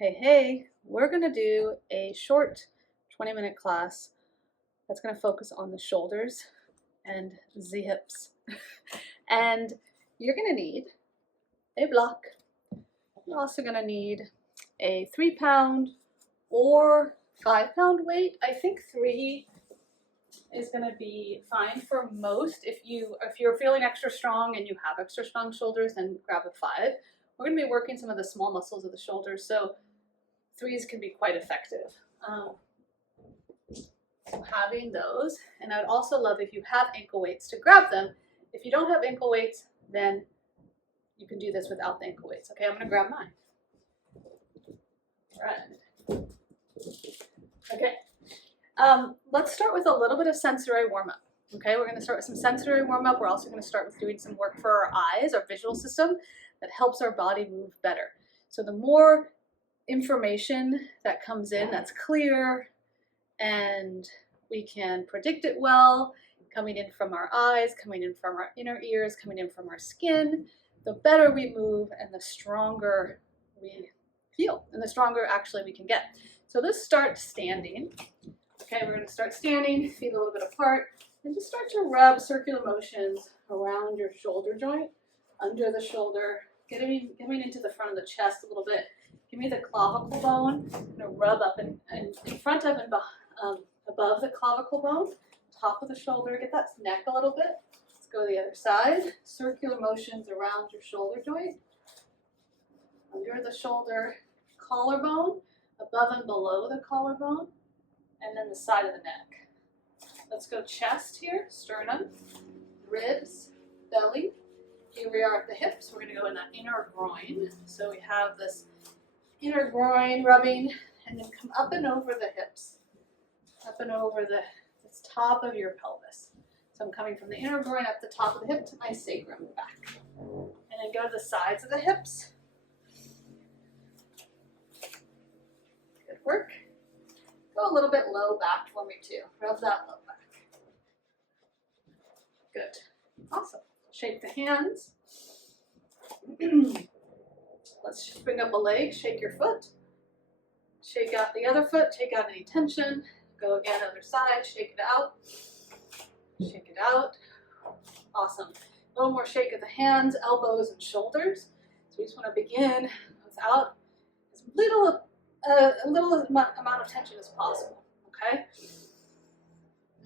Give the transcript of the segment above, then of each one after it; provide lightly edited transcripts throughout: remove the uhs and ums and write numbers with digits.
Hey, we're going to do a short 20-minute class that's going to focus on the shoulders and the hips. And you're going to need a block. You're also going to need a 3-pound or 5-pound weight. I think 3 is going to be fine for most. If you're feeling extra strong and you have extra strong shoulders, then grab a 5. We're going to be working some of the small muscles of the shoulders, so 3s can be quite effective. So having those, and I'd also love if you have ankle weights to grab them. If you don't have ankle weights, then you can do this without the ankle weights. Okay, I'm going to grab mine. All right. Okay. Let's start with a little bit of sensory warm-up. Okay, we're going to start with some sensory warm-up. We're also going to start with doing some work for our eyes, our visual system, that helps our body move better. So the more information that comes in that's clear and we can predict it well, coming in from our eyes, coming in from our inner ears, coming in from our skin, the better we move and the stronger we feel and the stronger actually we can get. So let's start standing. Okay, we're going to start standing, feet a little bit apart, and just start to rub circular motions around your shoulder joint, under the shoulder, getting into the front of the chest a little bit. Give me the clavicle bone. I'm going to rub up in front of and above the clavicle bone, top of the shoulder. Get that neck a little bit. Let's go to the other side. Circular motions around your shoulder joint, under the shoulder, collarbone, above and below the collarbone, and then the side of the neck. Let's go chest here, sternum, ribs, belly. Here we are at the hips. We're going to go in that inner groin. So we have this inner groin rubbing, and then come up and over the hips, up and over the top of your pelvis. So I'm coming from the inner groin up the top of the hip to my sacrum back. And then go to the sides of the hips. Good work. Go a little bit low back for me too. Rub that low back. Good. Awesome. Shake the hands. Let's bring up a leg, shake your foot. Shake out the other foot, take out any tension. Go again, other side, shake it out. Shake it out. Awesome. A little more shake of the hands, elbows, and shoulders. So we just want to begin without as little amount of tension as possible. Okay?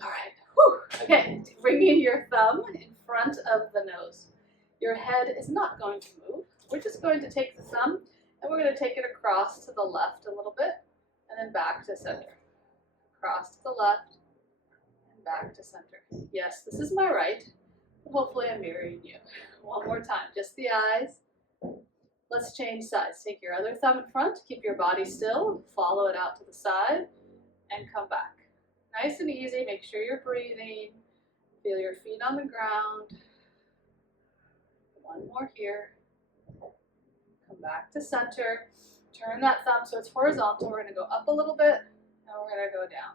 All right. Whew. Okay, bringing your thumb in front of the nose. Your head is not going to move. We're just going to take the thumb and we're going to take it across to the left a little bit and then back to center. Across to the left and back to center. Yes, this is my right, but hopefully I'm mirroring you. One more time, just the eyes. Let's change sides. Take your other thumb in front, keep your body still, follow it out to the side, and come back. Nice and easy, make sure you're breathing. Feel your feet on the ground. One more here. Come back to center. Turn that thumb so it's horizontal. We're going to go up a little bit, and we're going to go down.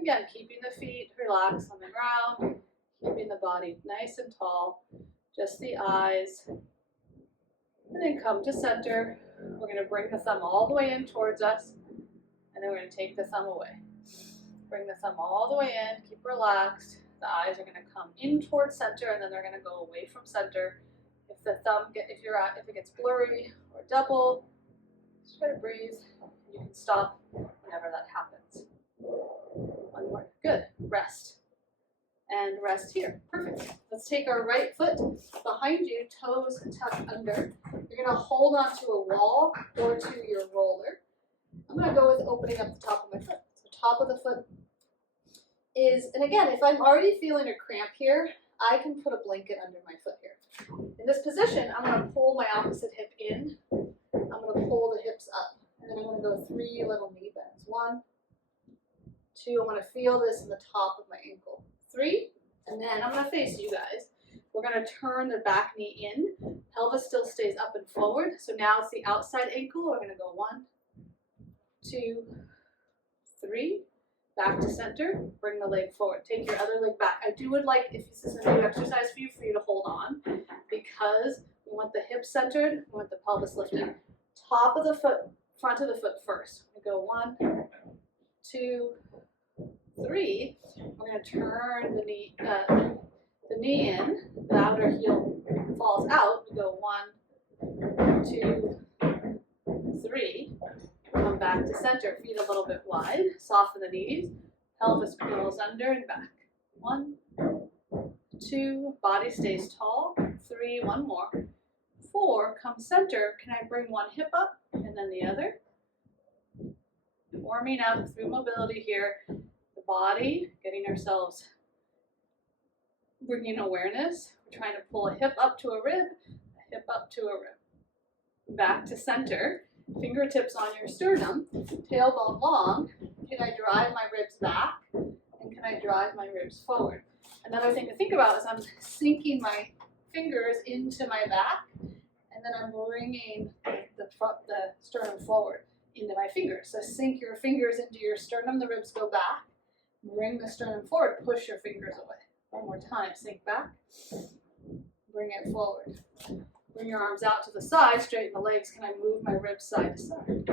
Again, keeping the feet relaxed on the ground, keeping the body nice and tall, just the eyes. And then come to center. We're going to bring the thumb all the way in towards us, and then we're going to take the thumb away. Bring the thumb all the way in, keep relaxed. The eyes are going to come in towards center, and then they're going to go away from center. If the thumb, if it gets blurry or double, just try to breathe. You can stop whenever that happens. One more. Good. Rest. And rest here. Perfect. Let's take our right foot behind you, toes tucked under. You're going to hold onto a wall or to your roller. I'm going to go with opening up the top of my foot. So top of the foot is, and again, if I'm already feeling a cramp here, I can put a blanket under my foot here. In this position, I'm going to pull my opposite hip in. I'm going to pull the hips up. And then I'm going to go 3 little knee bends. 1, 2, I want to feel this in the top of my ankle. 3, and then I'm going to face you guys. We're going to turn the back knee in. Pelvis still stays up and forward. So now it's the outside ankle. We're going to go 1, 2, 3. Back to center, bring the leg forward. Take your other leg back. I would like, if this is a new exercise for you to hold on, because we want the hips centered, we want the pelvis lifted. Top of the foot front of the foot first. We go 1, 2, 3. We're going to turn the knee in. The outer heel falls out. We go 1, 2, 3. Come back to center. Feet a little bit wide. Soften the knees. Pelvis curls under and back. 1, 2. Body stays tall. 3. One more. 4. Come center. Can I bring one hip up and then the other? Warming up through mobility here. The body, getting ourselves, bringing awareness. We're trying to pull a hip up to a rib, a hip up to a rib. Back to center. Fingertips on your sternum. Tailbone long. Can I drive my ribs back? And can I drive my ribs forward? Another thing to think about is I'm sinking my fingers into my back, and then I'm bringing the sternum forward into my fingers. So sink your fingers into your sternum, the ribs go back. Bring the sternum forward, push your fingers away. One more time, sink back, bring it forward. Bring your arms out to the side, straighten the legs. Can I move my ribs side to side?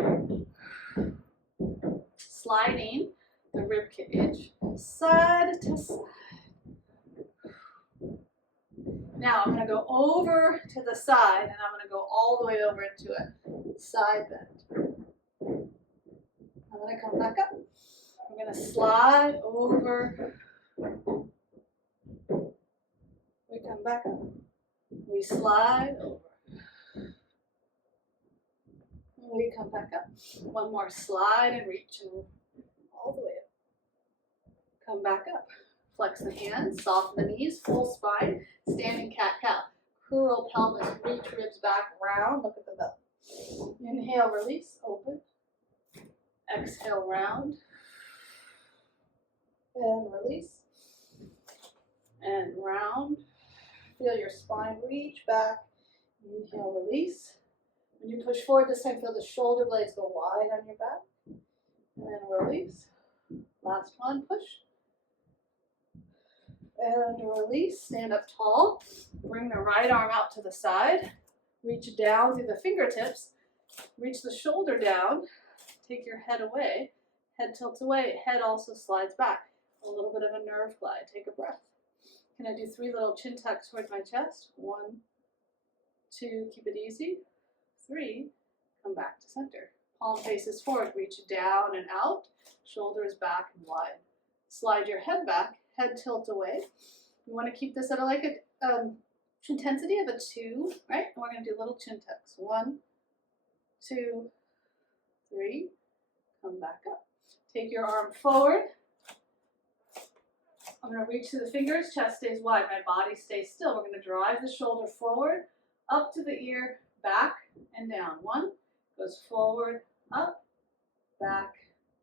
Sliding the rib cage side to side. Now I'm going to go over to the side, and I'm going to go all the way over into a side bend. I'm going to come back up. I'm going to slide over. We come back up. We slide over. We come back up. One more slide and reach and all the way up. Come back up. Flex the hands, soften the knees, full spine, standing cat-cow. Curl pelvis, reach ribs back, round, look at the belly. Inhale, release, open. Exhale, round. And release. And round. Feel your spine reach back. Inhale, release. When you push forward this time, feel the shoulder blades go wide on your back. And then release. Last one, push. And release, stand up tall. Bring the right arm out to the side. Reach down through the fingertips. Reach the shoulder down. Take your head away. Head tilts away. Head also slides back. A little bit of a nerve glide. Take a breath. Can I do 3 little chin tucks towards my chest? 1, 2, keep it easy. 3, come back to center. Palm faces forward. Reach down and out. Shoulders back and wide. Slide your head back. Head tilt away. We want to keep this at a intensity of a 2, right? And we're going to do little chin tucks. 1, 2, 3. Come back up. Take your arm forward. I'm going to reach to the fingers. Chest stays wide. My body stays still. We're going to drive the shoulder forward, up to the ear, back, and down. 1 goes forward, up, back.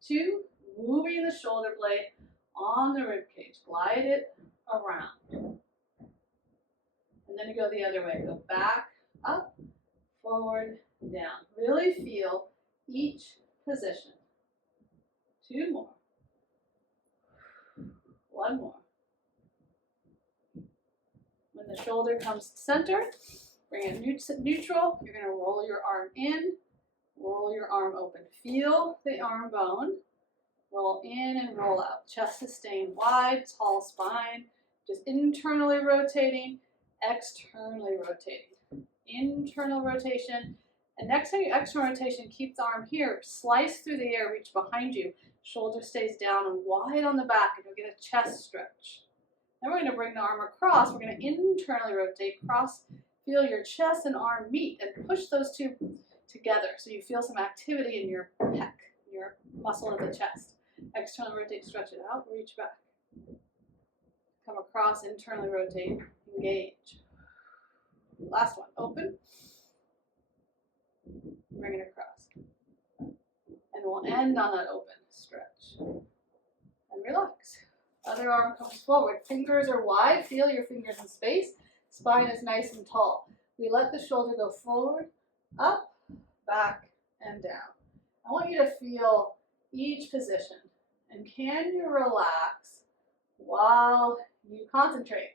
2, moving the shoulder blade on the rib cage. Glide it around. And then you go the other way. Go back, up, forward, down. Really feel each position. 2 more. 1 more. When the shoulder comes to center, bring it neutral. You're going to roll your arm in, roll your arm open. Feel the arm bone. Roll in and roll out. Chest is staying wide, tall spine. Just internally rotating, externally rotating. Internal rotation. And next time you external rotation, keep the arm here. Slice through the air, reach behind you. Shoulder stays down and wide on the back, and you'll get a chest stretch. Then we're going to bring the arm across. We're going to internally rotate, cross, feel your chest and arm meet, and push those two together so you feel some activity in your pec, your muscle of the chest. Externally rotate, stretch it out, reach back. Come across, internally rotate, engage. Last one, open. Bring it across. And we'll end on that open. Stretch. And relax. Other arm comes forward. Fingers are wide. Feel your fingers in space. Spine is nice and tall. We let the shoulder go forward, up, back, and down. I want you to feel each position. And can you relax while you concentrate?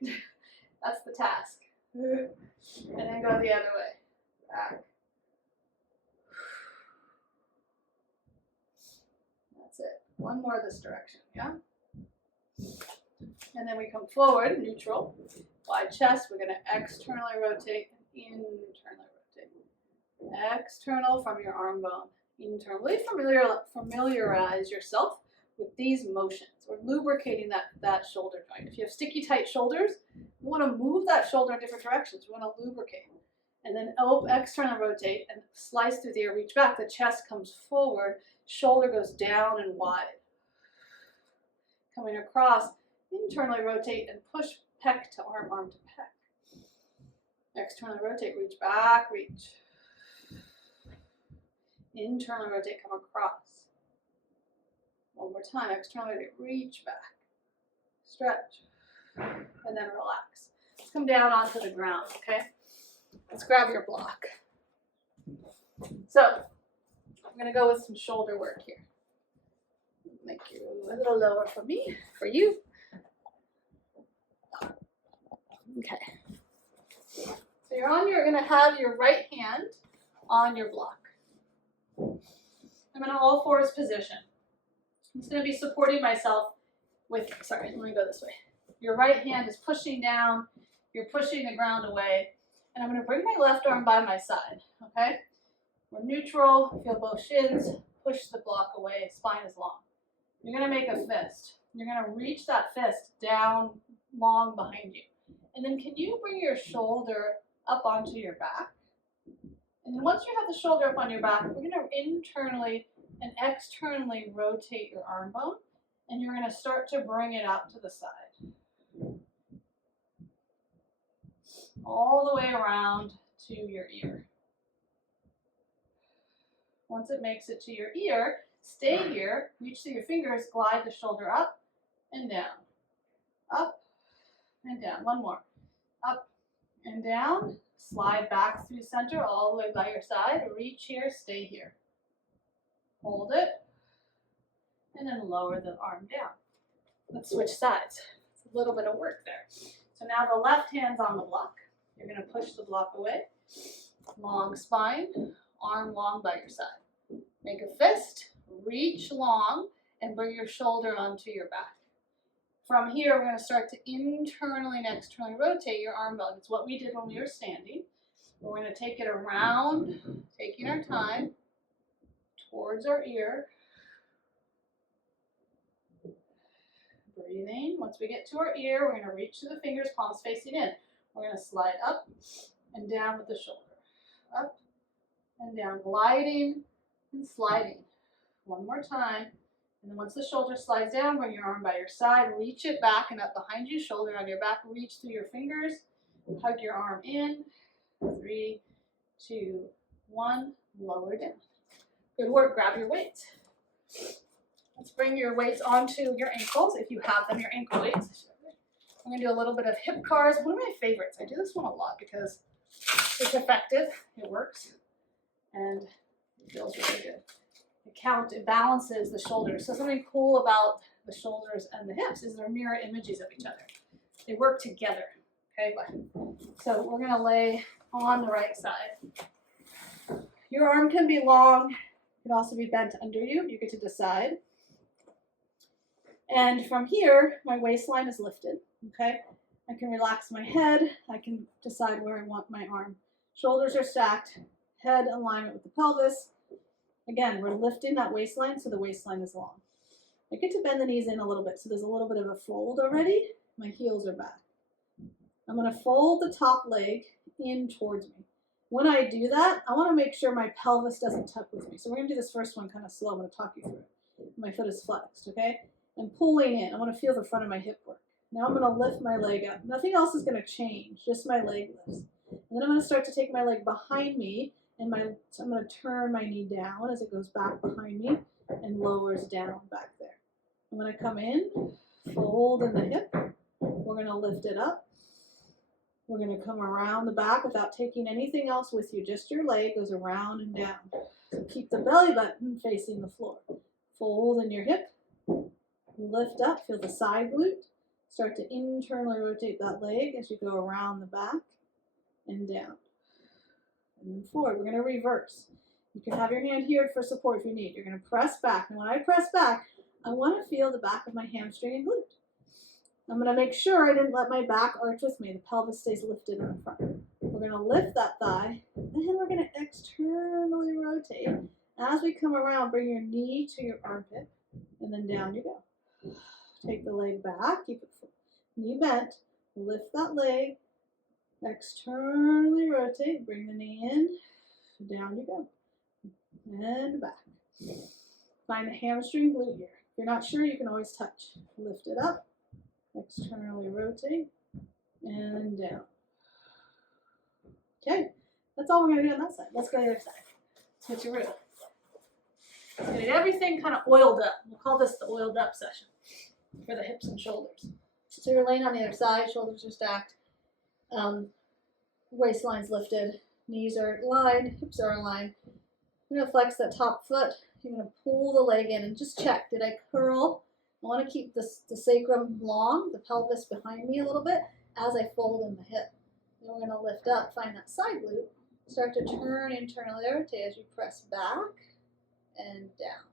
That's the task. And then go the other way. Back. One more this direction, yeah? And then we come forward, neutral, wide chest. We're going to externally rotate and internally rotate. External from your arm bone. Internally familiarize yourself with these motions. We're lubricating that shoulder joint. If you have sticky, tight shoulders, you want to move that shoulder in different directions. You want to lubricate. And then externally rotate and slice through the air, reach back. The chest comes forward, shoulder goes down and wide. Coming across, internally rotate and push pec to arm, arm to pec. Externally rotate, reach back, reach. Internally rotate, come across. One more time, externally rotate, reach back. Stretch. And then relax. Let's come down onto the ground, okay? Let's grab your block. So, I'm going to go with some shoulder work here. Make you a little lower for me, for you. Okay. So you're going to have your right hand on your block. I'm in an all fours position. I'm just going to be supporting myself with, sorry, let me go this way. Your right hand is pushing down, you're pushing the ground away, and I'm going to bring my left arm by my side, okay? We're neutral, feel both shins, push the block away, spine is long. You're going to make a fist. You're going to reach that fist down long behind you. And then can you bring your shoulder up onto your back? And then once you have the shoulder up on your back, we're going to internally and externally rotate your arm bone. And you're going to start to bring it out to the side. All the way around to your ear. Once it makes it to your ear, stay here, reach through your fingers, glide the shoulder up and down. Up and down. One more. Up and down. Slide back through center all the way by your side. Reach here, stay here. Hold it. And then lower the arm down. Let's switch sides. It's a little bit of work there. So now the left hand's on the block. You're going to push the block away. Long spine, arm long by your side. Make a fist, reach long, and bring your shoulder onto your back. From here, we're going to start to internally and externally rotate your arm bone. It's what we did when we were standing. We're going to take it around, taking our time, towards our ear. Breathing. Once we get to our ear, we're going to reach to the fingers, palms facing in. We're going to slide up and down with the shoulder. Up and down, gliding and sliding. One more time. And then once the shoulder slides down, bring your arm by your side, reach it back and up behind you, shoulder on your back, reach through your fingers, hug your arm in. 3, 2, 1, lower down. Good work, grab your weights. Let's bring your weights onto your ankles, if you have them, your ankle weights. I'm going to do a little bit of hip cars. One of my favorites. I do this one a lot because it's effective, it works, and it feels really good. It balances the shoulders. So something cool about the shoulders and the hips is they're mirror images of each other. They work together, okay? So we're going to lay on the right side. Your arm can be long. It can also be bent under you. You get to decide. And from here, my waistline is lifted, okay? I can relax my head. I can decide where I want my arm. Shoulders are stacked. Head alignment with the pelvis. Again, we're lifting that waistline so the waistline is long. I get to bend the knees in a little bit, so there's a little bit of a fold already. My heels are back. I'm going to fold the top leg in towards me. When I do that, I want to make sure my pelvis doesn't tuck with me. So we're going to do this first one kind of slow. I'm going to talk you through it. My foot is flexed, okay? I'm pulling in. I want to feel the front of my hip work. Now I'm going to lift my leg up. Nothing else is going to change, just my leg lifts. And then I'm going to start to take my leg behind me, and so I'm going to turn my knee down as it goes back behind me and lowers down back there. I'm going to come in, fold in the hip. We're going to lift it up. We're going to come around the back without taking anything else with you. Just your leg goes around and down. So keep the belly button facing the floor. Fold in your hip. Lift up. Feel the side glute. Start to internally rotate that leg as you go around the back and down. And then forward. We're going to reverse. You can have your hand here for support if you need. You're going to press back. And when I press back, I want to feel the back of my hamstring and glute. I'm going to make sure I didn't let my back arch with me. The pelvis stays lifted in the front. We're going to lift that thigh, and then we're going to externally rotate. As we come around, bring your knee to your armpit, and then down you go. Take the leg back, keep it knee bent, lift that leg, externally rotate, bring the knee in, down you go, and back. Find the hamstring glute here. If you're not sure, you can always touch. Lift it up, externally rotate, and down. Okay, that's all we're going to do on that side. Let's go to the other side. Switcheroo. Let's get everything kind of oiled up. We'll call this the oiled up session for the hips and shoulders. So you're laying on the other side, shoulders are stacked, waistline's lifted, knees are aligned, hips are aligned. You're going to flex that top foot. You're going to pull the leg in and just check. Did I curl? I want to keep the sacrum long, the pelvis behind me a little bit as I fold in the hip. Then we're going to lift up, find that side glute. Start to turn internally, rotate as you press back and down.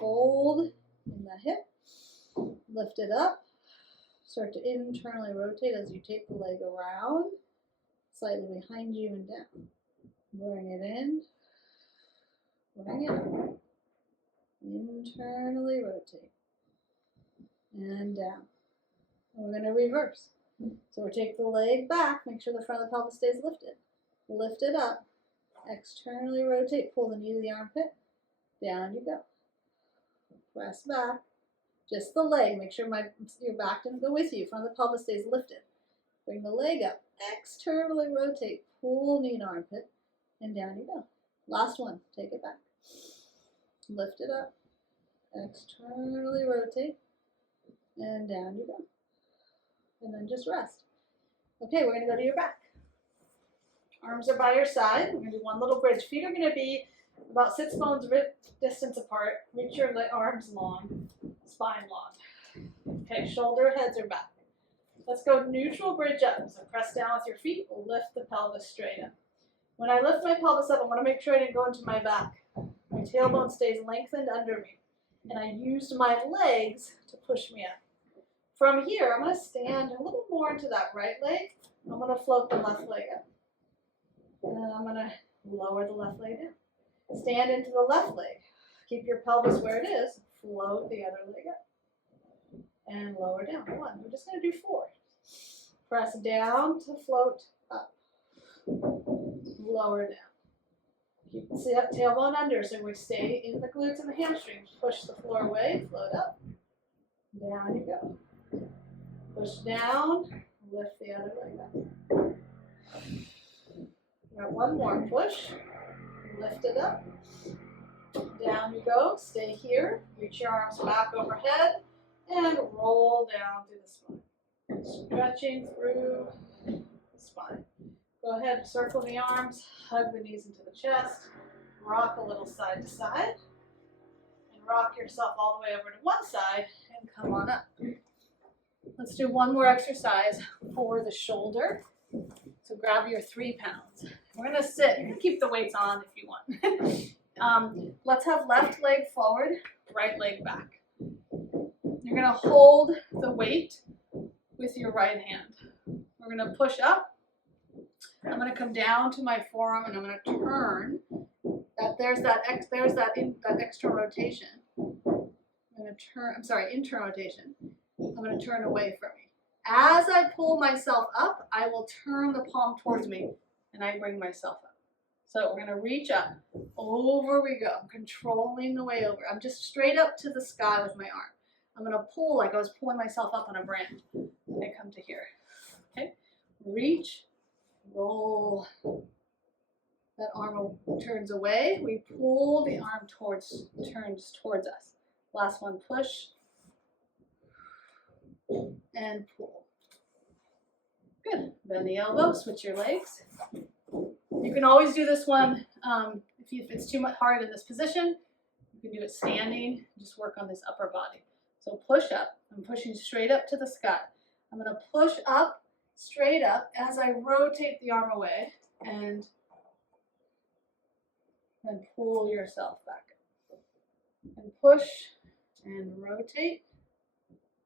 Fold in the hip, lift it up. Start to internally rotate as you take the leg around, slightly behind you and down. Bring it in, bring it up. Internally rotate and down. And we're going to reverse. So we'll take the leg back, make sure the front of the pelvis stays lifted. Lift it up, externally rotate, pull the knee to the armpit, down you go. Press back, just the leg, make sure your back didn't go with you, front of the pelvis stays lifted. Bring the leg up, externally rotate, pull knee to armpit, and down you go. Last one, take it back. Lift it up, externally rotate, and down you go. And then just rest. Okay, we're going to go to your back. Arms are by your side. We're going to do one little bridge. Feet are going to be about 6 bones distance apart. Reach your arms long, spine long. Okay, shoulder heads are back. Let's go neutral bridge up. So press down with your feet. Lift the pelvis straight up. When I lift my pelvis up, I want to make sure I didn't go into my back. My tailbone stays lengthened under me. And I used my legs to push me up. From here, I'm going to stand a little more into that right leg. I'm going to float the left leg up. And then I'm going to lower the left leg down. Stand into the left leg. Keep your pelvis where it is. Float the other leg up. And lower down. 1. We're just going to do 4. Press down to float up. Lower down. Keep the tailbone under so we stay in the glutes and the hamstrings. Push the floor away. Float up. Down you go. Push down, lift the other leg up. Got one more push, lift it up. Down you go, stay here. Reach your arms back overhead and roll down through the spine. Stretching through the spine. Go ahead, circle the arms, hug the knees into the chest, rock a little side to side, and rock yourself all the way over to one side and come on up. Let's do one more exercise for the shoulder. So grab your 3 pounds. We're going to sit. You can keep the weights on if you want. Let's have left leg forward, right leg back. You're going to hold the weight with your right hand. We're going to push up. I'm going to come down to my forearm and I'm going to turn. There's that extra rotation. I'm going to turn. Internal rotation. I'm going to turn away from me. As I pull myself up, I will turn the palm towards me and I bring myself up. So we're going to reach up. Over we go. I'm controlling the way over. I'm just straight up to the sky with my arm. I'm going to pull like I was pulling myself up on a branch. And I come to here. Okay? Reach, roll. That arm turns away. We pull the arm turns towards us. Last one, push. And pull. Good. Bend the elbow, switch your legs. You can always do this one if it's too much hard in this position. You can do it standing. Just work on this upper body. So push up. I'm pushing straight up to the sky. I'm going to push up, straight up, as I rotate the arm away and then pull yourself back. And push And rotate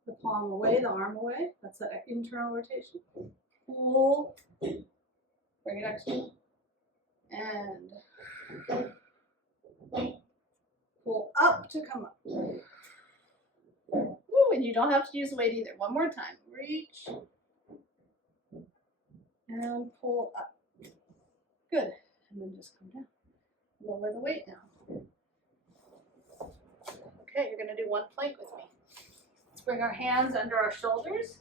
the palm away, the arm away. That's that internal rotation. Pull. Bring it external. And pull up to come up. Ooh, and you don't have to use the weight either. One more time. Reach. And pull up. Good. And then just come down. Lower the weight now. Okay, you're going to do one plank with me. Let's bring our hands under our shoulders.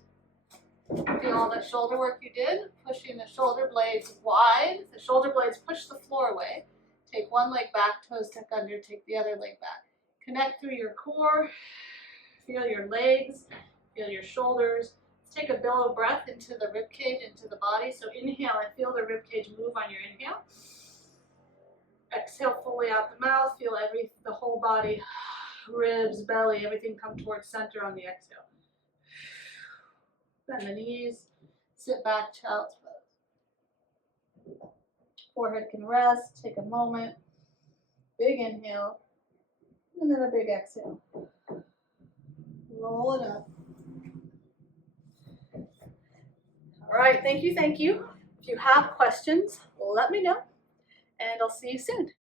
Feel all that shoulder work you did, pushing the shoulder blades wide. The shoulder blades push the floor away. Take one leg back, toes tuck under, take the other leg back. Connect through your core. Feel your legs, feel your shoulders. Let's take a billow breath into the rib cage, into the body. So inhale and feel the rib cage move on your inhale. Exhale fully out the mouth. Feel the whole body, ribs, belly, everything come towards center on the exhale. Bend the knees, sit back, child's pose. Forehead can rest, take a moment. Big inhale, and then a big exhale. Roll it up. All right, thank you, thank you. If you have questions, let me know, and I'll see you soon.